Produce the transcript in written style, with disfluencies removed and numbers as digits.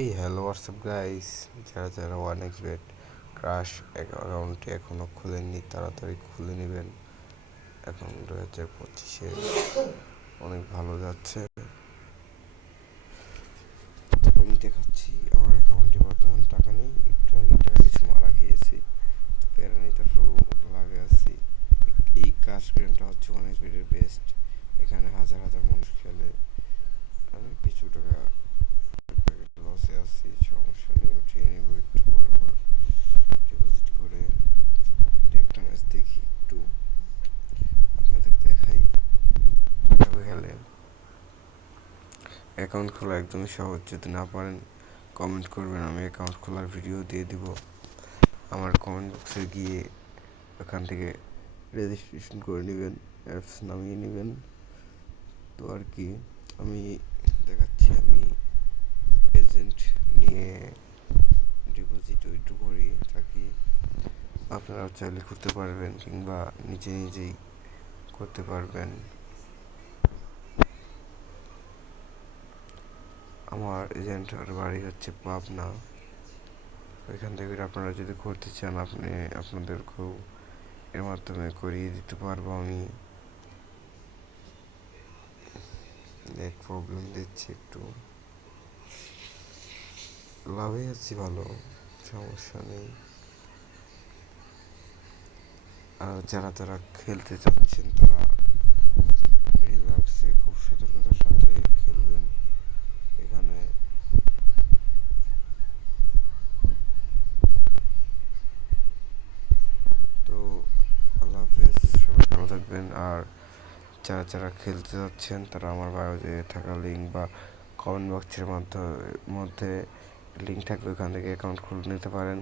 এই hello WhatsApp guys, যারা যারা ওয়ান এক্স বেট ক্রাশ অ্যাকাউন্টটি এখনও খুলেননি তাড়াতাড়ি খুলে নেবেন। এখন 2025-এ অনেক ভালো যাচ্ছে। আমি দেখাচ্ছি আমার অ্যাকাউন্টে বর্তমান টাকা নেই, একটু আগে টাকা কিছু মারা খেয়েছি, প্যারানি তারপর লাগে আছি। এই ক্রাশ গেমটা হচ্ছে ওয়ান এক্স বেটের বেস্ট। এখানে হাজার হাজার মানুষ খেলে। আমি কিছু টাকা লসে আছি, সমস্যা নেই, উঠিয়ে নিব একটু পর আবার ডিপোজিট করে। একটা ম্যাচ দেখি, একটু আপনাদের দেখাই কীভাবে খেলে। অ্যাকাউন্ট খোলা একদমই সহজ, যদি না পারেন কমেন্ট করবেন, আমি অ্যাকাউন্ট খোলার ভিডিও দিয়ে দিব। আমার কমেন্ট বক্সে গিয়ে ওখান থেকে রেজিস্ট্রেশন করে নেবেন, অ্যাপস নামিয়ে নেবেন। তো আর কি, আমি দেখাচ্ছি আমি এজেন্ট নিয়ে ডিপোজিট উইথড্র করি থাকি। আপনারাও চাইলে করতে পারবেন কিংবা নিজে নিজেই করতে পারবেন। আমার এজেন্টের বাড়ি হচ্ছে পাবনা। ওইখান থেকে আপনারা যদি করতে চান আপনাদেরকেও এর মাধ্যমে করিয়ে দিতে পারবো আমি। নেট প্রবলেম দিচ্ছি একটু, লাভে আছি ভালো, সমস্যা নেই। আর যারা যারা খেলতে চাচ্ছেন তারা রিল্যাক্সে খুব সতর্কতার সাথে খেলবেন। এখানে তো আল্লাহ হাফেজ, সবাই ভালো থাকবেন। আর যারা যারা খেলতে যাচ্ছেন তারা আমার বায়োতে থাকা লিঙ্ক বা কমেন্ট বক্সের মধ্যে লিঙ্ক থাকবে, ওখান থেকে অ্যাকাউন্ট খুলে নিতে পারেন।